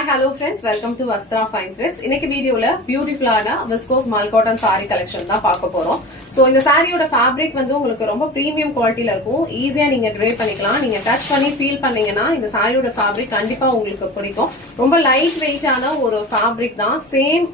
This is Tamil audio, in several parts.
Hi, hello friends. Welcome to Vastra Fine Threads. இன்னைக்கு வீடியோல பியூட்டிஃபுல்லான விஸ்கோஸ் மல் காட்டன் saree collection தான் பார்க்க போறோம். சோ இந்த சாரியோட ஃபேப்ரிக் வந்து உங்களுக்கு ரொம்ப பிரீமியம் குவாலிட்டில இருக்கும். ஈஸியா நீங்க ட்ரே பண்ணிக்கலாம். நீங்க டச் பண்ணி ஃபீல் பண்ணீங்கன்னா இந்த சாரியோட ஃபேப்ரிக் கண்டிப்பா உங்களுக்கு பிடிக்கும். ரொம்ப லைட் வெயிட்டான ஒரு ஃபேப்ரிக் தான். சேம்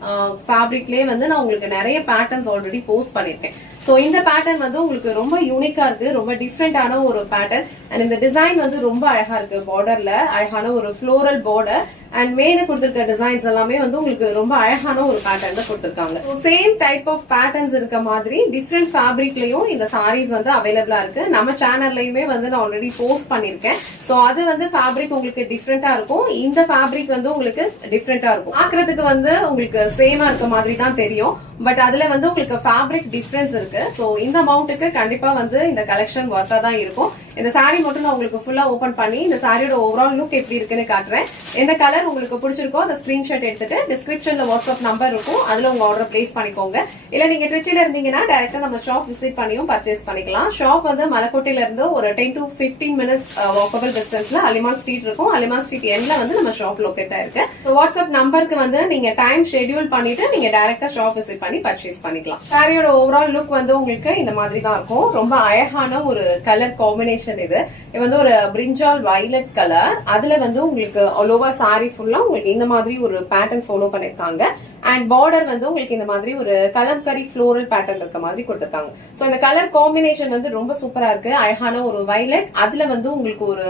ஃபேப்ரிக்லயே வந்து நான் உங்களுக்கு நிறைய பேட்டர்ன்ஸ் ஆல்ரெடி போஸ்ட் பண்ணிருக்கேன். சோ இந்த பேட்டர்ன் வந்து உங்களுக்கு ரொம்ப யூனிக்கா இருக்கு, ரொம்ப டிஃப்ரெண்டான ஒரு பேட்டர்ன். அண்ட் இந்த டிசைன் வந்து ரொம்ப அழகா இருக்கு. பார்டர்ல அழகான ஒரு ஃப்ளோரல் பார்டர் அண்ட் மேல கொடுத்திருக்க டிசைன்ஸ் எல்லாமே வந்து உங்களுக்கு ரொம்ப அழகான ஒரு பேட்டர்ன் தான் கொடுத்திருக்காங்க. சேம் டைப் ஆஃப் பேட்டர்ன்ஸ் இருக்க மாதிரி டிஃப்ரெண்ட் ஃபேப்ரிக்லயும் இந்த சாரீஸ் வந்து அவைலபிளா இருக்கு. நம்ம சேனல்லையுமே வந்து நான் ஆல்ரெடி போஸ்ட் பண்ணிருக்கேன். சோ அது வந்து ஃபேப்ரிக் உங்களுக்கு டிஃப்ரெண்டா இருக்கும், இந்த ஃபேப்ரிக் வந்து உங்களுக்கு டிஃப்ரெண்டா இருக்கும். பாக்குறதுக்கு வந்து உங்களுக்கு சேமா இருக்க மாதிரி தான் தெரியும், பட் அதுல வந்து உங்களுக்கு ஃபேப்ரிக் டிஃபரன்ஸ் இருக்கு. சோ இந்த அமௌண்ட்டுக்கு கண்டிப்பா வந்து இந்த கலெக்ஷன் ஒர்த்தா தான் இருக்கும். இந்த சாரி மட்டும் நான் உங்களுக்கு ஃபுல்லா ஓபன் பண்ணி இந்த சாரியோட ஓவரால் லுக் எப்படி இருக்குன்னு காட்டுறேன். எந்த கலர் உங்களுக்கு பிடிச்சிருக்கோ அந்த ஸ்கிரீன்ஷாட் எடுத்துட்டு டிஸ்கிரிப்ஷன்ல வாட்ஸ்அப் நம்பர் இருக்கும், அதுல உங்க ஆர்டர் பிளேஸ் பண்ணிக்கோங்க. இல்ல நீங்க ட்ரிச்சில இருந்தீங்கன்னா டைரக்டா நம்ம ஷாப் விசிட் பண்ணியும் பர்ச்சேஸ் பண்ணிக்கலாம். ஷாப் வந்து மலக்கோட்டையில இருந்து ஒரு 10 to 15 minutes வாக்கபிள் டிஸ்டன்ஸ்ல அலிமான் ஸ்ட்ரீட் இருக்கும். அலிமான் ஸ்ட்ரீட் எண்ட்ல வந்து நம்ம ஷாப் லொகேட் ஆயிருக்கு. வாட்ஸ்அப் நம்பருக்கு வந்து நீங்க டைம் ஷெட்யூல் பண்ணிட்டு நீங்க டைரக்டா ஷாப் விசிட் பண்ணி பர்ச்சேஸ் பண்ணிக்கலாம். சாரியோட ஓவரால் லுக் வந்து உங்களுக்கு இந்த மாதிரி தான் இருக்கும். ரொம்ப அழகான ஒரு கலர் காம்பினேஷன் இது வந்து ஒரு பிரிஞ்சால் வயலட் கலர். அதுல வந்து உங்களுக்கு ஆல் ஓவர் சாரி ஃபுல்லா உங்களுக்கு இந்த மாதிரி ஒரு பேட்டர்ன் ஃபாலோ பண்ணிருக்காங்க. அண்ட் பார்டர் வந்து உங்களுக்கு இந்த மாதிரி ஒரு கலம்கரி ஃப்ளோரல் பேட்டர்ன் இருக்க மாதிரி கொடுத்திருக்காங்க. சோ இந்த கலர் காம்பினேஷன் வந்து ரொம்ப சூப்பரா இருக்கு. அழகான ஒரு வயலட், அதுல வந்து உங்களுக்கு ஒரு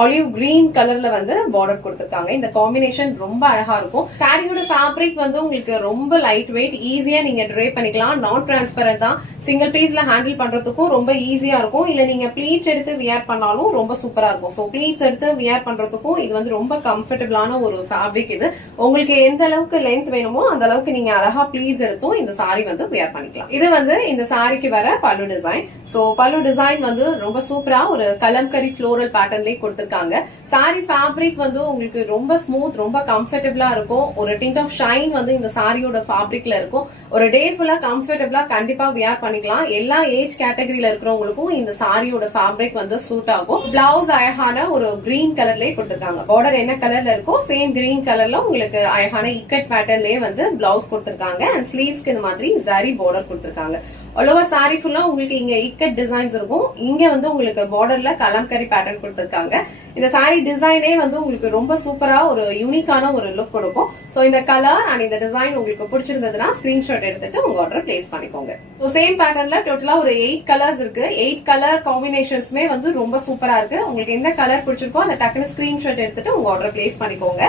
ஆலிவ் கிரீன் கலர்ல வந்து பார்டர் கொடுத்திருக்காங்க. இந்த காம்பினேஷன் ரொம்ப அழகா இருக்கும். சாரியோட ஃபேப்ரிக் வந்து உங்களுக்கு ரொம்ப லைட் வெயிட், ஈஸியா நீங்க ட்ரே பண்ணிக்கலாம். நான் டிரான்ஸ்பரண்ட் தான், சிங்கிள் பீஸ்ல ஹேண்டில் பண்றதுக்கும் ரொம்ப ஈஸியா இருக்கும். இல்ல நீங்க ப்ளீட்ஸ் எடுத்து வியர் பண்ணாலும் ரொம்ப சூப்பரா இருக்கும். சோ ப்ளீட்ஸ் எடுத்து வியர் பண்றதுக்கும் இது வந்து ரொம்ப கம்ஃபர்டபுளான ஒரு ஃபேப்ரிக். இது உங்களுக்கு எந்த அளவுக்கு லென்த் வேணுமோ அந்த அளவுக்கு நீங்க அழகா ப்ளீட்ஸ் எடுத்தும் இந்த சாரி வந்து வியர் பண்ணிக்கலாம். இது வந்து இந்த சாரிக்கு வர பல்லு டிசைன். சோ பல்லு டிசைன் வந்து ரொம்ப சூப்பரா ஒரு கலம்கரி ஃப்ளோரல் பேட்டர்ன்லயே கொடுத்திருக்காங்க. சாரி ஃபேப்ரிக் வந்து உங்களுக்கு ரொம்ப ஸ்மூத், ரொம்ப கம்ஃபர்டபுளா இருக்கும். ஒரு டிண்ட் ஆஃப் ஷைன் வந்து இந்த சாரியோட ஃபேப்ரிக்ல இருக்கும். ஒரு டே ஃபுல்லா கம்ஃபர்டபுளா கண்டிப்பா வியர் பண்ணிக்கலாம். எல்லா ஏஜ் கேட்டகரியில இருக்கிறவங்களுக்கும் இந்த சாரியோட ஃபேப்ரிக் வந்து சூட் ஆகும். பிளவுஸ் அழகான ஒரு கிரீன் கலர்லயே கொடுத்திருக்காங்க. பார்டர் என்ன கலர்ல இருக்கோ சேம் கிரீன் கலர்ல உங்களுக்கு அழகான இக்கட் பேட்டர்ன்லயே வந்து பிளவுஸ் கொடுத்திருக்காங்க. அண்ட் ஸ்லீவ்ஸ்க்கு இந்த மாதிரி ஜரி பார்டர் கொடுத்திருக்காங்க. ஆல் ஓவர் சாரி ஃபுல்லா உங்களுக்கு இங்க இக்கட் டிசைன்ஸ் இருக்கும். இங்க வந்து உங்களுக்கு பார்டர்ல கலம்கரி பேட்டர்ன் கொடுத்திருக்காங்க. இந்த சாரி டிசைனே வந்து உங்களுக்கு ரொம்ப சூப்பரா ஒரு யூனிக்கான ஒரு லுக் கொடுக்கும். சோ இந்த கலர் அண்ட் இந்த டிசைன் உங்களுக்கு பிடிச்சிருந்ததுன்னா ஸ்கிரீன்ஷாட் எடுத்துட்டு உங்க ஆர்டர் பிளேஸ் பண்ணிக்கோங்க. சோ சேம் பேட்டர்ன்ல டோட்டலா ஒரு 8 கலர்ஸ் இருக்கு. 8 கலர் காம்பினேஷன்ஸ்மே வந்து ரொம்ப சூப்பரா இருக்கு. உங்களுக்கு எந்த கலர் பிடிச்சிருக்கோ அந்த டக்குனு ஸ்கிரீன்ஷாட் எடுத்துட்டு உங்க ஆர்டர் பிளேஸ் பண்ணிக்கோங்க.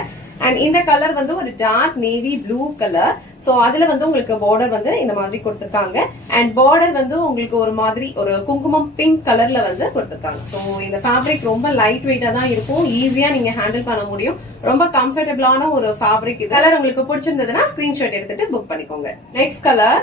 அண்ட் இந்த கலர் வந்து ஒரு dark navy blue colour. So அதுல வந்து உங்களுக்கு பார்டர் வந்து இந்த மாதிரி கொடுத்திருக்காங்க. அண்ட் பார்டர் வந்து உங்களுக்கு ஒரு மாதிரி ஒரு குங்குமம் பிங்க் கலர்ல வந்து கொடுத்திருக்காங்க. சோ இந்த ஃபேப்ரிக் ரொம்ப லைட் வெயிட்டா தான் இருக்கும், ஈஸியா நீங்க ஹேண்டில் பண்ண முடியும். ரொம்ப கம்ஃபர்டபுளான ஒரு ஃபேப்ரிக். கலர் உங்களுக்கு பிடிச்சிருந்ததுன்னா ஸ்கிரீன்ஷாட் எடுத்துட்டு புக் பண்ணிக்கோங்க. நெக்ஸ்ட் கலர்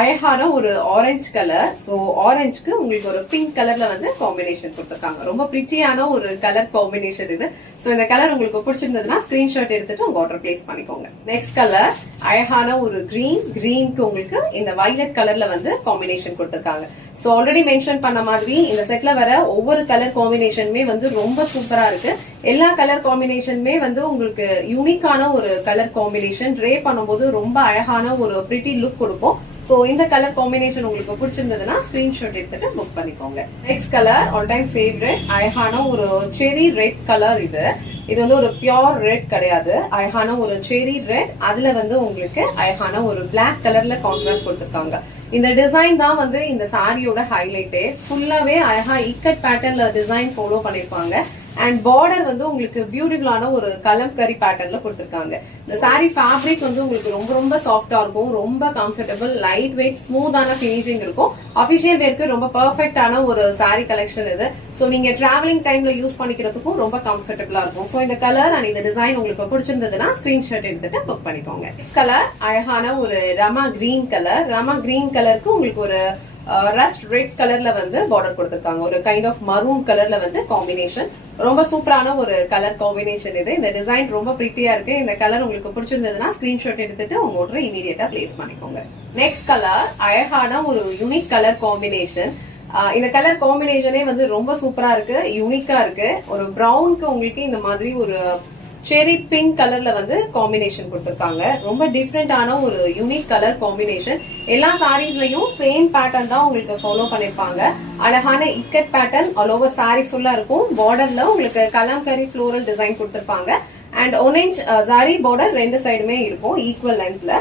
அழகான ஒரு ஆரஞ்சு கலர். சோ ஆரஞ்சுக்கு உங்களுக்கு ஒரு பிங்க் கலர்ல வந்து காம்பினேஷன் கொடுத்திருக்காங்க. ரொம்ப பிரிட்டியான ஒரு கலர் காம்பினேஷன் இது. சோ இந்த கலர் உங்களுக்கு பிடிச்சிருந்ததுன்னா ஸ்கிரீன்ஷாட் எடுத்துட்டு உங்க ஆர்டர் பிளேஸ் பண்ணிக்கோங்க. நெக்ஸ்ட் கலர் அழகான ஒரு கிரீனுக்கு உங்களுக்கு இந்த வயலட் கலர்ல வந்து காம்பினேஷன் கொடுத்திருக்காங்க. சோ ஆல்ரெடி மென்ஷன் பண்ண மாதிரி இந்த செட்ல வர ஒவ்வொரு கலர் காம்பினேஷனுமே வந்து ரொம்ப சூப்பரா இருக்கு. எல்லா கலர் காம்பினேஷனுமே வந்து உங்களுக்கு யூனிக்கான ஒரு கலர் காம்பினேஷன். ட்ரே பண்ணும்போது ரொம்ப அழகான ஒரு பிரிட்டி லுக் கொடுக்கும். சோ இந்த கலர் காம்பினேஷன் உங்களுக்கு பிடிச்சிருந்ததுன்னா ஸ்கிரீன்ஷாட் எடுத்துட்டு புக் பண்ணிக்கோங்க. Next colour all time favourite அழகான ஒரு செரி ரெட் கலர். இது வந்து ஒரு பியோர் ரெட் கிடையாது, அழகான ஒரு செரி ரெட். அதுல வந்து உங்களுக்கு அழகான ஒரு பிளாக் கலர்ல கான்ட்ராஸ்ட் கொடுத்திருக்காங்க. இந்த டிசைன் தான் வந்து இந்த சாரியோட ஹைலைட்டே. ஃபுல்லாவே அழகா இக்கட் பேட்டர்ன்ல டிசைன் ஃபாலோ பண்ணிருப்பாங்க. அண்ட் பார்டர் வந்து உங்களுக்கு பியூட்டிஃபுல்லான ஒரு கலம்கரி பேட்டர்ன்ல கொடுத்திருக்காங்க. இந்த சாரி ஃபேப்ரிக் வந்து உங்களுக்கு ரொம்ப ரொம்ப சாஃப்டா இருக்கும், ரொம்ப கம்ஃபர்டபுள், லைட் வெயிட், ஸ்மூத்தான பினிஷிங் இருக்கும். அபிஷியல் வேர்க்கு ரொம்ப பெர்ஃபெக்டான ஒரு சாரி கலெக்ஷன் இது. சோ நீங்க டிராவலிங் டைம்ல யூஸ் பண்ணிக்கிறதுக்கும் ரொம்ப கம்ஃபர்டபுளா இருக்கும். சோ இந்த கலர் அண்ட் இந்த டிசைன் உங்களுக்கு பிடிச்சிருந்ததுன்னா ஸ்கிரீன்ஷாட் எடுத்துட்டு புக் பண்ணிக்கோங்க. நெக்ஸ்ட் கலர் அழகான ஒரு Rama green colour. Rama green கலருக்கு உங்களுக்கு ஒரு ரஸ்ட் ரெட் கலர்ல வந்து பார்டர் கொடுத்திருக்காங்க. ஒரு கைண்ட் ஆஃப் மரூன் கலர்ல வந்து காம்பினேஷன். ரொம்ப சூப்பரான ஒரு கலர் காம்பினேஷன் இது. இந்த டிசைன் ரொம்ப பிரிட்டியா இருக்கு. இந்த கலர் உங்களுக்கு பிடிச்சிருந்ததுன்னா ஸ்கிரீன்ஷாட் எடுத்துட்டு உங்க ஆர்டர் இமீடியட்டா பிளேஸ் பண்ணிக்கோங்க. நெக்ஸ்ட் கலர் அழகான ஒரு யூனிக் கலர் காம்பினேஷன். இந்த கலர் காம்பினேஷனே வந்து ரொம்ப சூப்பரா இருக்கு, யூனிக்கா இருக்கு. ஒரு பிரவுனுக்கு உங்களுக்கு இந்த மாதிரி ஒரு செரி பிங்க் கலர்ல வந்து காம்பினேஷன் கொடுத்திருக்காங்க. ரொம்ப டிஃப்ரெண்டான ஒரு யூனிக் கலர் காம்பினேஷன். எல்லா சாரீஸ்லயும் சேம் பேட்டர்ன் தான் உங்களுக்கு ஃபாலோ பண்ணிருப்பாங்க. அழகான ikat pattern all over sorry ஃபுல்லா இருக்கும். பார்டர்ல உங்களுக்கு கலம்கரி ஃப்ளோரல் டிசைன் கொடுத்திருப்பாங்க. அண்ட் ஒரேஞ்ச் சாரி பார்டர் ரெண்டு சைடுமே இருக்கும் ஈக்குவல் லென்த்ல.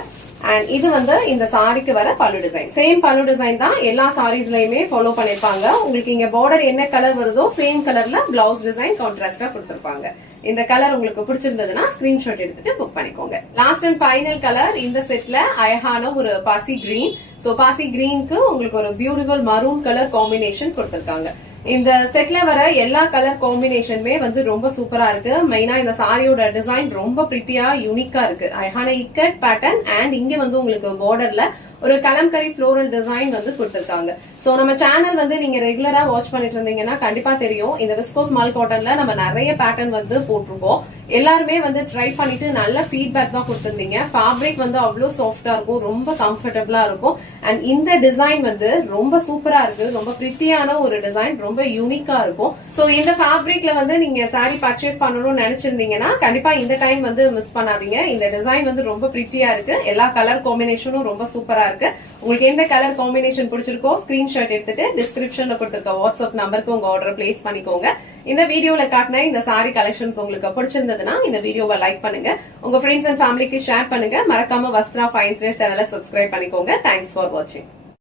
அண்ட் இது வந்து இந்த சாரிக்கு வர பல்லு டிசைன். சேம் பல்லு டிசைன் தான் எல்லா சாரீஸ்லயுமே ஃபாலோ பண்ணிருப்பாங்க. உங்களுக்கு இங்க பார்டர் என்ன கலர் வருதோ சேம் கலர்ல பிளவுஸ் டிசைன் கான்ட்ராஸ்டா கொடுத்திருப்பாங்க. இந்த கலர் உங்களுக்கு பிடிச்சிருந்ததுன்னா ஸ்கிரீன்ஷாட் எடுத்துட்டு புக் பண்ணிக்கோங்க. லாஸ்ட் அண்ட் ஃபைனல் கலர் இந்த செட்ல அழகான ஒரு பாசி கிரீன். சோ பாசி கிரீனுக்கு உங்களுக்கு ஒரு பியூட்டிஃபுல் மரூன் கலர் காம்பினேஷன் கொடுத்திருக்காங்க. இந்த செட்ல வர எல்லா கலர் காம்பினேஷனுமே வந்து ரொம்ப சூப்பரா இருக்கு. மெயினா இந்த சாரியோட டிசைன் ரொம்ப பிரிட்டியா யூனிக்கா இருக்கு. அழகான இக்கட் பேட்டர்ன் அண்ட் இங்க வந்து உங்களுக்கு பார்டர்ல ஒரு கலம்கரி ஃப்ளோரல் டிசைன் வந்து கொடுத்திருக்காங்க. சோ நம்ம சேனல் வந்து நீங்க ரெகுலரா வாட்ச் பண்ணிட்டு இருந்தீங்கன்னா கண்டிப்பா தெரியும். இந்த விஸ்கோஸ் மால் காட்டன்ல நம்ம நிறைய பேட்டர்ன் வந்து போட்டிருக்கோம். எல்லாருமே வந்து ட்ரை பண்ணிட்டு நல்ல ஃபீட்பேக் தான் கொடுத்திருந்தீங்க. ஃபேப்ரிக் வந்து அவ்வளவு சாஃப்டா இருக்கும், ரொம்ப கம்ஃபர்டபுளா இருக்கும். அண்ட் இந்த டிசைன் வந்து ரொம்ப சூப்பரா இருக்கு. ரொம்ப பிரிட்டியான ஒரு டிசைன், ரொம்ப யூனிக்கா இருக்கும். சோ இந்த ஃபேப்ரிக்ல வந்து நீங்க சாரி பர்ச்சேஸ் பண்ணணும்னு நினைச்சிருந்தீங்கன்னா கண்டிப்பா இந்த டைம் வந்து மிஸ் பண்ணாதீங்க. இந்த டிசைன் வந்து ரொம்ப பிரிட்டியா இருக்கு. எல்லா கலர் காம்பினேஷனும் ரொம்ப சூப்பரா இருக்கு. உங்களுக்கு எந்த கலர் காம்பினேஷன் பிடிச்சிருக்கோ ஸ்கிரீன்ஷாட் எடுத்துட்டு டிஸ்கிரிப்ஷன்ல கொடுத்திருக்க வாட்ஸ்அப் நம்பருக்கு உங்க ஆர்டர் பிளேஸ் பண்ணிக்கோங்க. இந்த வீடியோல காட்டின இந்த சாரி கலெக்ஷன்ஸ் உங்களுக்கு பிடிச்சிருந்ததுன்னா இந்த வீடியோவை லைக் பண்ணுங்க, உங்க ஃப்ரெண்ட்ஸ் அண்ட் ஃபேமிலிக்கு ஷேர் பண்ணுங்க. மறக்காம வஸ்த்ரா ஃபைன் த்ரெட்ஸ் சேனலை சப்ஸ்கிரைப் பண்ணிக்கோங்க. தேங்க்ஸ் ஃபார் வாட்சிங்.